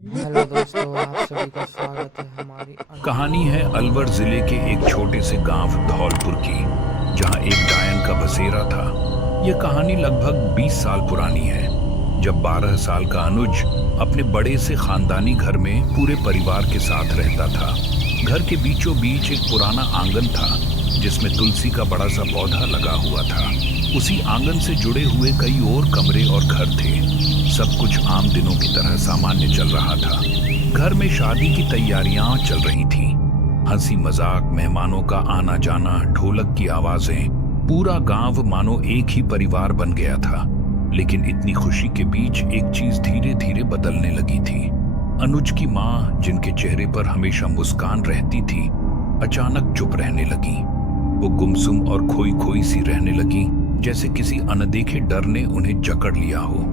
Hello दोस्तों, आप सभी का स्वागत है हमारी कहानी है अलवर जिले के एक छोटे से गांव धौलपुर की, जहां एक डायन का बसेरा था। यह कहानी लगभग 20 साल पुरानी है, जब 12 साल का अनुज अपने बड़े से खानदानी घर में पूरे परिवार के साथ रहता था। घर के बीचों बीच एक पुराना आंगन था, जिसमें तुलसी का बड़ा सा पौधा लगा हुआ था। उसी आंगन से जुड़े हुए कई और कमरे और घर थे। सब कुछ आम दिनों की तरह सामान्य चल रहा था। घर में शादी की तैयारियां चल रही थीं। हंसी मजाक, मेहमानों का आना जाना, ढोलक की आवाजें, पूरा गांव मानो एक ही परिवार बन गया था। लेकिन इतनी खुशी के बीच एक चीज धीरे धीरे बदलने लगी थी। अनुज की माँ, जिनके चेहरे पर हमेशा मुस्कान रहती थी, अचानक चुप रहने लगी। वो गुमसुम और खोई खोई सी रहने लगी, जैसे किसी अनदेखे डर ने उन्हें जकड़ लिया हो।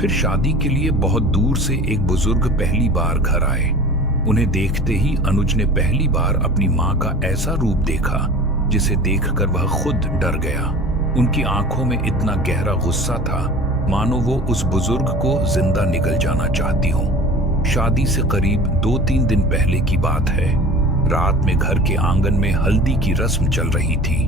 फिर शादी के लिए बहुत दूर से एक बुजुर्ग पहली बार घर आए। उन्हें देखते ही अनुज ने पहली बार अपनी माँ का ऐसा रूप देखा जिसे देखकर वह खुद डर गया। उनकी आंखों में इतना गहरा गुस्सा था, मानो वो उस बुजुर्ग को जिंदा निगल जाना चाहती हो। शादी से करीब 2-3 दिन पहले की बात है। रात में घर के आंगन में हल्दी की रस्म चल रही थी।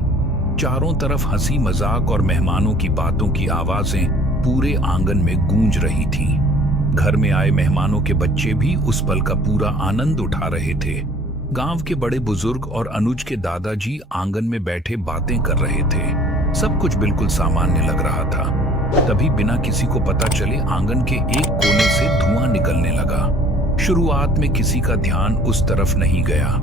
चारों तरफ हंसी मजाक और मेहमानों की बातों की आवाजें पूरे आंगन में गूंज रही थीं। घर में आए मेहमानों के बच्चे भी उस पल का पूरा आनंद उठा रहे थे। गांव के बड़े बुजुर्ग और अनुज के दादाजी आंगन में बैठे बातें कर रहे थे। सब कुछ बिल्कुल सामान्य लग रहा था। तभी बिना किसी को पता चले आंगन के एक कोने से धुआं निकलने लगा। शुरुआत में किसी का ध्यान उस तरफ नहीं गया,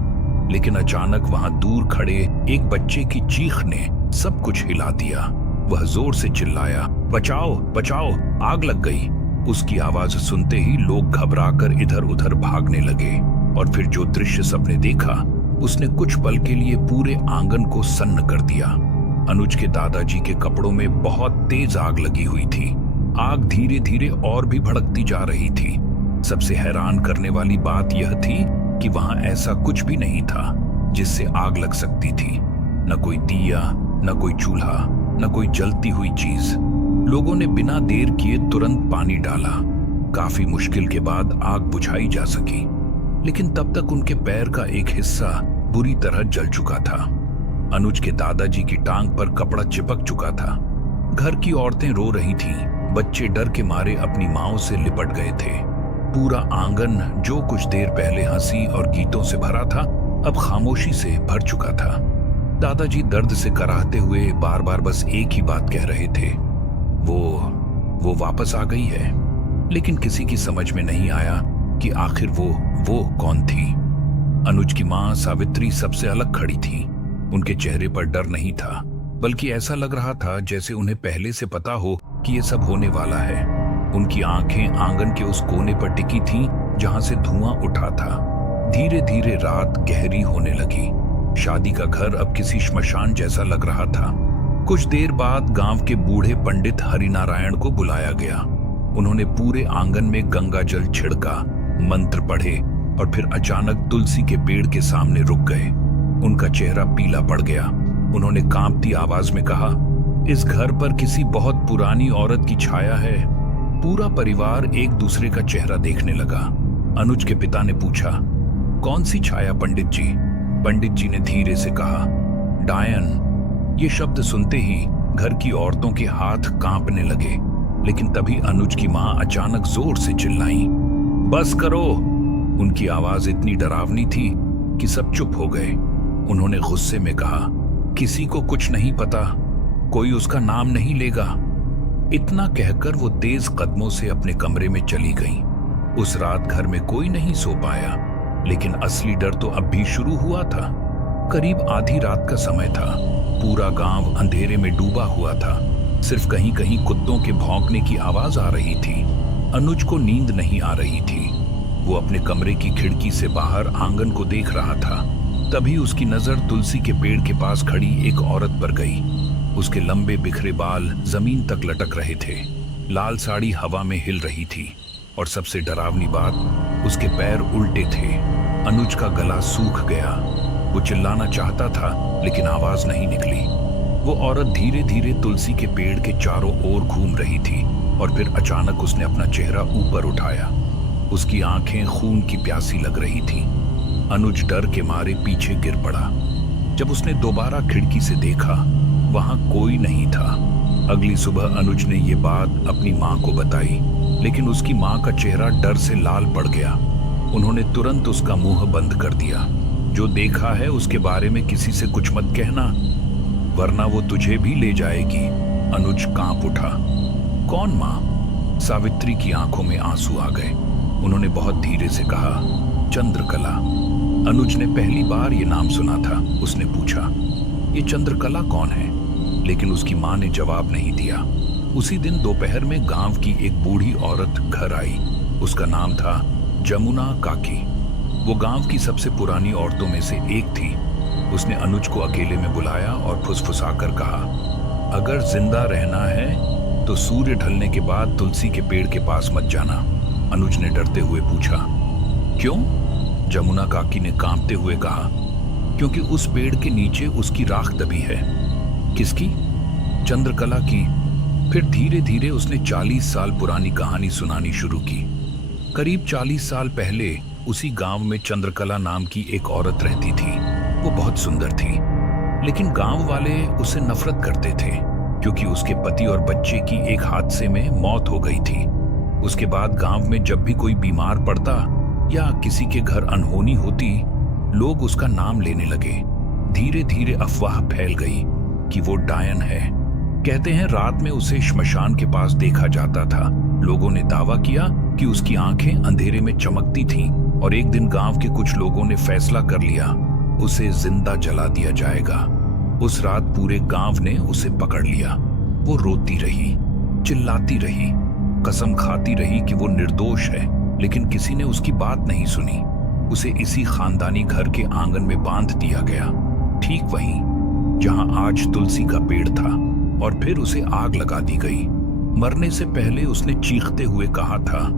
लेकिन अचानक वहां दूर खड़े एक बच्चे की चीख ने सब कुछ हिला दिया। वह जोर से चिल्लाया, बचाओ बचाओ, आग लग गई। उसकी आवाज सुनते ही लोग घबराकर इधर उधर भागने लगे। और फिर जो दृश्य सबने देखा, उसने कुछ पल के लिए पूरे आंगन को सन्न कर दिया। अनुज के दादाजी के कपड़ों में बहुत तेज आग लगी हुई थी। आग धीरे धीरे और भी भड़कती जा रही थी। सबसे हैरान करने वाली बात यह थी कि वहां ऐसा कुछ भी नहीं था जिससे आग लग सकती थी। न कोई दिया, न कोई चूल्हा, न कोई जलती हुई चीज। लोगों ने बिना देर किए तुरंत पानी डाला। काफी मुश्किल के बाद आग बुझाई जा सकी, लेकिन तब तक उनके पैर का एक हिस्सा बुरी तरह जल चुका था। अनुज के दादाजी की टांग पर कपड़ा चिपक चुका था। घर की औरतें रो रही थीं। बच्चे डर के मारे अपनी माओं से लिपट गए थे। पूरा आंगन, जो कुछ देर पहले हंसी और गीतों से भरा था, अब खामोशी से भर चुका था। दादाजी दर्द से कराहते हुए बार बार बस एक ही बात कह रहे थे, वो वापस आ गई है। लेकिन किसी की समझ में नहीं आया कि आखिर वो कौन थी। अनुज की मां सावित्री सबसे अलग खड़ी थी। उनके चेहरे पर डर नहीं था, बल्कि ऐसा लग रहा था जैसे उन्हें पहले से पता हो कि ये सब होने वाला है। उनकी आंखें आंगन के उस कोने पर टिकी थीं जहां से धुआं उठा था। धीरे धीरे रात गहरी होने लगी। शादी का घर अब किसी श्मशान जैसा लग रहा था। कुछ देर बाद गांव के बूढ़े पंडित हरिनारायण को बुलाया गया। उन्होंने पूरे आंगन में गंगा जल छिड़का, मंत्र पढ़े और फिर अचानक तुलसी के पेड़ के सामने रुक गए। उनका चेहरा पीला पड़ गया। उन्होंने कांपती आवाज में कहा, इस घर पर किसी बहुत पुरानी औरत की छाया है। पूरा परिवार एक दूसरे का चेहरा देखने लगा। अनुज के पिता ने पूछा, कौन सी छाया पंडित जी? पंडित जी ने धीरे से कहा, डायन। ये शब्द सुनते ही घर की औरतों के हाथ कांपने लगे। लेकिन तभी अनुज की मां अचानक जोर से चिल्लाई, बस करो। उनकी आवाज इतनी डरावनी थी कि सब चुप हो गए। उन्होंने गुस्से में कहा, किसी को कुछ नहीं पता, कोई उसका नाम नहीं लेगा। इतना कहकर वो तेज कदमों से अपने कमरे में चली गईं। उस रात घर में कोई नहीं सो पाया, लेकिन असली डर तो अब भी शुरू हुआ था। करीब आधी रात का समय था। पूरा गांव अंधेरे में डूबा हुआ था। सिर्फ कहीं कहीं कुत्तों के भौंकने की आवाज आ रही थी। अनुज को नींद नहीं आ रही थी। वो अपने कमरे की खिड़की से बाहर आंगन को देख रहा था। तभी उसकी नजर तुलसी के पेड़ के पास खड़ी एक औरत पर गई। उसके लंबे बिखरे बाल जमीन तक लटक रहे थे। लाल साड़ी हवा में हिल रही थी और सबसे डरावनी बात, उसके पैर उल्टे थे। अनुज का गला सूख गया। वो चिल्लाना चाहता था, लेकिन आवाज नहीं निकली। वो औरत धीरे धीरे तुलसी के पेड़ के चारों ओर घूम रही थी और फिर अचानक उसने अपना चेहरा ऊपर उठाया। उसकी आंखें खून की प्यासी लग रही थीं। अनुज डर के मारे पीछे गिर पड़ा। जब उसने दोबारा खिड़की से देखा, वहां कोई नहीं था। अगली सुबह अनुज ने ये बात अपनी मां को बताई, लेकिन उसकी मां का चेहरा डर से लाल पड़ गया। उन्होंने तुरंत उसका मुंह बंद कर दिया। जो देखा है उसके बारे में किसी से कुछ मत कहना, वरना वो तुझे भी ले जाएगी। अनुज कांप उठा। कौन मां? सावित्री की आंखों में आंसू आ गए। उन्होंने बहुत धीरे से कहा, चंद्रकला। अनुज ने पहली बार ये नाम सुना था। उसने पूछा, ये चंद्रकला कौन है? लेकिन उसकी मां ने जवाब नहीं दिया। उसी दिन दोपहर में गांव की एक बूढ़ी औरत घर आई। उसका नाम था जमुना काकी। वो गांव की सबसे पुरानी औरतों में से एक थी। उसने अनुज को अकेले में बुलाया और फुसफुसाकर कहा, अगर जिंदा रहना है तो सूर्य ढलने के बाद तुलसी के पेड़ के पास मत जाना। अनुज ने डरते हुए पूछा, क्यों? जमुना काकी ने कांपते हुए कहा, क्योंकि उस पेड़ के नीचे उसकी राख दबी है। किसकी? चंद्रकला की। फिर धीरे धीरे उसने 40 साल पुरानी कहानी सुनानी शुरू की। करीब 40 साल पहले उसी गांव में चंद्रकला नाम की एक औरत रहती थी। वो बहुत सुंदर थी, लेकिन गांव वाले उससे नफरत करते थे क्योंकि उसके पति और बच्चे की एक हादसे में मौत हो गई थी। उसके बाद गांव में जब भी कोई बीमार पड़ता या किसी के घर अनहोनी होती, लोग उसका नाम लेने लगे। धीरे धीरे अफवाह फैल गई कि वो डायन है। कहते हैं रात में उसे श्मशान के पास देखा जाता था। लोगों ने दावा किया कि उसकी आंखें अंधेरे में चमकती थीं और एक दिन गांव के कुछ लोगों ने फैसला कर लिया, उसे जिंदा जला दिया जाएगा। उस रात पूरे गांव ने उसे पकड़ लिया। वो रोती रही, चिल्लाती रही, कसम खाती रही कि वो निर्दोष है, लेकिन किसी ने उसकी बात नहीं सुनी। उसे इसी खानदानी घर के आंगन में बांध दिया गया, ठीक वहीं जहां आज तुलसी का पेड़ था, और फिर उसे आग लगा दी गई। मरने से पहले उसने चीखते हुए कहा था,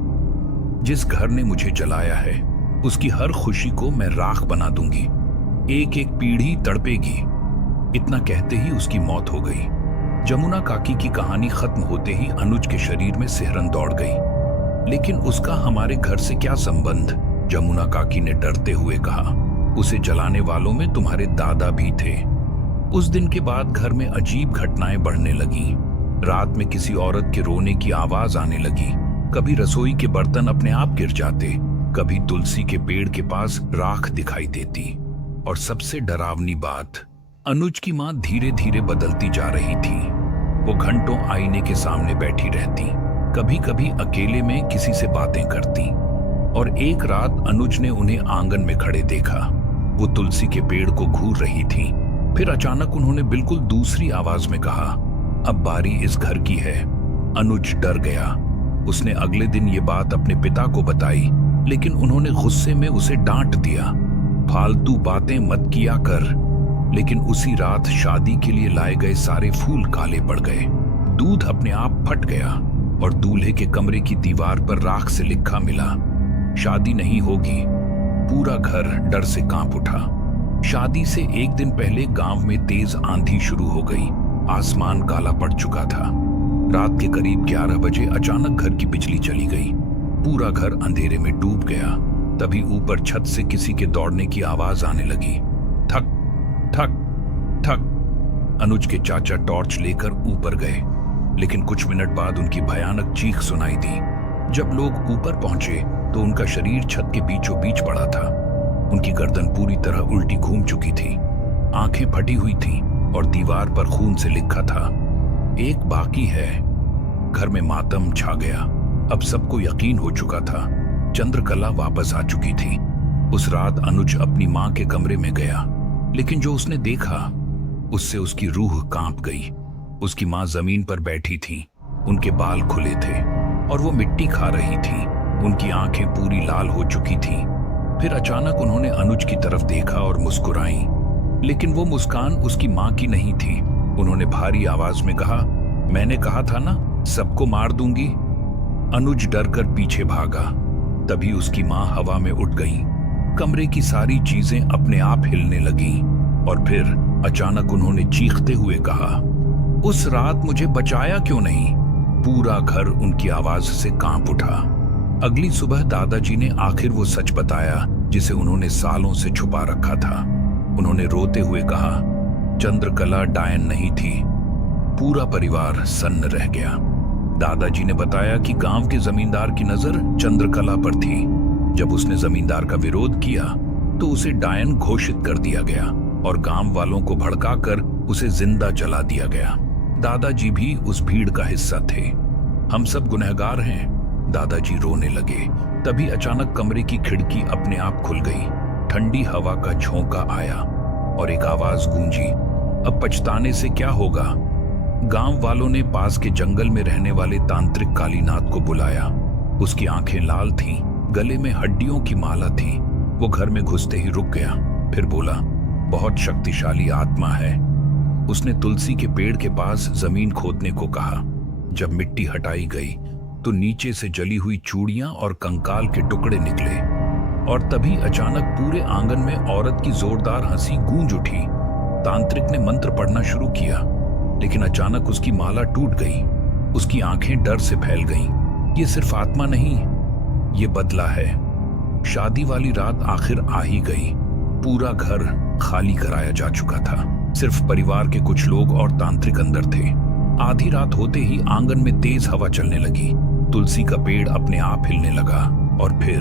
जिस घर ने मुझे जलाया है उसकी हर खुशी को मैं राख बना दूंगी, एक एक पीढ़ी तड़पेगी। इतना कहते ही उसकी मौत हो गई। जमुना काकी की कहानी खत्म होते ही अनुज के शरीर में सिहरन दौड़ गई। लेकिन उसका हमारे घर से क्या संबंध? जमुना काकी ने डरते हुए कहा, उसे जलाने वालों में तुम्हारे दादा भी थे। उस दिन के बाद घर में अजीब घटनाएं बढ़ने लगी। रात में किसी औरत के रोने की आवाज आने लगी। कभी रसोई के बर्तन अपने आप गिर जाते, कभी तुलसी के पेड़ के पास राख दिखाई देती। और सबसे डरावनी बात, अनुज की मां धीरे धीरे बदलती जा रही थी। वो घंटों आईने के सामने बैठी रहती, कभी कभी अकेले में किसी से बातें करती। और एक रात अनुज ने उन्हें आंगन में खड़े देखा। वो तुलसी के पेड़ को घूर रही थी। फिर अचानक उन्होंने बिल्कुल दूसरी आवाज में कहा, अब बारी इस घर की है। अनुज डर गया। उसने अगले दिन ये बात अपने पिता को बताई, लेकिन उन्होंने गुस्से में उसे डांट दिया, फालतू बातें मत किया कर। लेकिन उसी रात शादी के लिए लाए गए सारे फूल काले पड़ गए। दूध अपने आप फट गया और दूल्हे के कमरे की दीवार पर राख से लिखा मिला, शादी नहीं होगी। पूरा घर डर से कांप उठा। शादी से एक दिन पहले गांव में तेज आंधी शुरू हो गई। आसमान काला पड़ चुका था। रात के करीब 11 बजे अचानक घर की बिजली चली गई। पूरा घर अंधेरे में डूब गया। तभी ऊपर छत से किसी के दौड़ने की आवाज आने लगी, ठक ठक ठक। अनुज के चाचा टॉर्च लेकर ऊपर गए, लेकिन कुछ मिनट बाद उनकी भयानक चीख सुनाई दी। जब लोग ऊपर पहुंचे तो उनका शरीर छत के बीचों बीच पड़ा था। उनकी गर्दन पूरी तरह उल्टी घूम चुकी थी, आंखें फटी हुई थीं और दीवार पर खून से लिखा था, एक बाकी है। घर में मातम छा गया। अब सबको यकीन हो चुका था, चंद्रकला वापस आ चुकी थी। उस रात अनुज अपनी मां के कमरे में गया, लेकिन जो उसने देखा उससे उसकी रूह कांप गई। उसकी मां जमीन पर बैठी थी, उनके बाल खुले थे और वो मिट्टी खा रही थी। उनकी आंखें पूरी लाल हो चुकी थीं। फिर अचानक उन्होंने अनुज की तरफ देखा और मुस्कुराई, लेकिन वो मुस्कान उसकी मां की नहीं थी। उन्होंने भारी आवाज में कहा, मैंने कहा था ना, सबको मार दूंगी। अनुज डरकर पीछे भागा। तभी उसकी मां हवा में उठ गई। कमरे की सारी चीजें अपने आप हिलने लगीं और फिर अचानक उन्होंने चीखते हुए कहा, उस रात मुझे बचाया क्यों नहीं? पूरा घर उनकी आवाज से कांप उठा। अगली सुबह दादाजी ने आखिर वो सच बताया जिसे उन्होंने सालों से छुपा रखा था। उन्होंने रोते हुए कहा, चंद्रकला डायन नहीं थी, पूरा परिवार सन्न रह गया। दादाजी ने बताया कि गांव के जमींदार की नजर चंद्रकला पर थी। जब उसने जमींदार का विरोध किया तो उसे डायन घोषित कर दिया गया और गांव वालों को भड़काकर उसे जिंदा जला दिया गया। दादाजी भी उस भीड़ का हिस्सा थे। हम सब गुनहगार हैं। दादाजी रोने लगे। तभी अचानक कमरे की खिड़की अपने आप खुल गई। ठंडी हवा का झोंका आया और एक आवाज गूंजी, अब पछताने से क्या होगा। गांव वालों ने पास के जंगल में रहने वाले तांत्रिक कालीनाथ को बुलाया। उसकी आंखें लाल थीं, गले में हड्डियों की माला थी। वो घर में घुसते ही रुक गया, फिर बोला, बहुत शक्तिशाली आत्मा है। उसने तुलसी के पेड़ के पास जमीन खोदने को कहा। जब मिट्टी हटाई गई तो नीचे से जली हुई चूड़ियां और कंकाल के टुकड़े निकले और तभी अचानक पूरे आंगन में औरत की जोरदार हंसी गूंज उठी। तांत्रिक ने मंत्र पढ़ना शुरू किया, लेकिन अचानक उसकी माला टूट गई। उसकी आंखें डर से फैल गईं। ये सिर्फ आत्मा नहीं, ये बदला है। शादी वाली रात आखिर आ ही गई। पूरा घर खाली कराया जा चुका था। सिर्फ परिवार के कुछ लोग और तांत्रिक अंदर थे। आधी रात होते ही आंगन में तेज हवा चलने लगी। तुलसी का पेड़ अपने आप हिलने लगा और फिर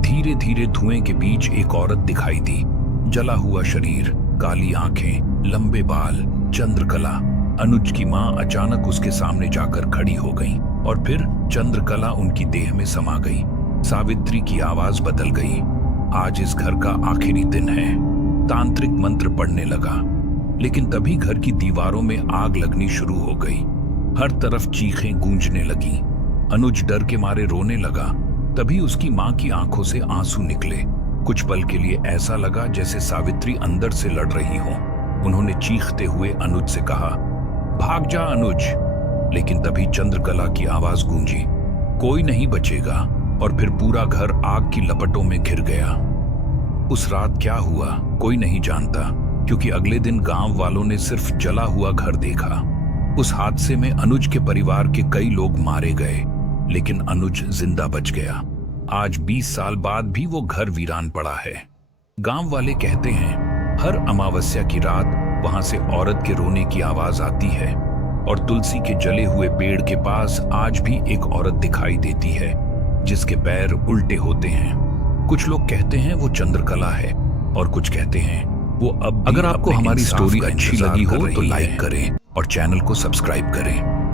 धीरे धीरे धुएं के बीच एक औरत दिखाई दी। जला हुआ शरीर, काली आंखें, लंबे बाल, चंद्रकला। अनुज की मां अचानक उसके सामने जाकर खड़ी हो गई और फिर चंद्रकला उनकी देह में समा गई। सावित्री की आवाज बदल गई, आज इस घर का आखिरी दिन है। तांत्रिक मंत्र पढ़ने लगा, लेकिन तभी घर की दीवारों में आग लगनी शुरू हो गई। हर तरफ चीखें गूंजने लगीं। अनुज डर के मारे रोने लगा। तभी उसकी मां की आंखों से आंसू निकले। कुछ पल के लिए ऐसा लगा जैसे सावित्री अंदर से लड़ रही हो। उन्होंने चीखते हुए अनुज से कहा, भाग जा अनुज। लेकिन तभी चंद्रकला की आवाज गूंजी, कोई नहीं बचेगा। और फिर पूरा घर आग की लपटों में घिर गया। उस रात क्या हुआ कोई नहीं जानता, क्योंकि अगले दिन गांव वालों ने सिर्फ जला हुआ घर देखा। उस हादसे में अनुज के परिवार के कई लोग मारे गए, लेकिन अनुज जिंदा बच गया। आज 20 साल बाद भी वो घर वीरान पड़ा है। गांव वाले कहते हैं हर अमावस्या की रात वहां से औरत के रोने की आवाज आती है और तुलसी के जले हुए पेड़ के पास आज भी एक औरत दिखाई देती है जिसके पैर उल्टे होते हैं। कुछ लोग कहते हैं वो चंद्रकला है और कुछ कहते हैं वो अब। अगर आपको हमारी स्टोरी अच्छी लगी हो तो लाइक करें और चैनल को सब्सक्राइब करें।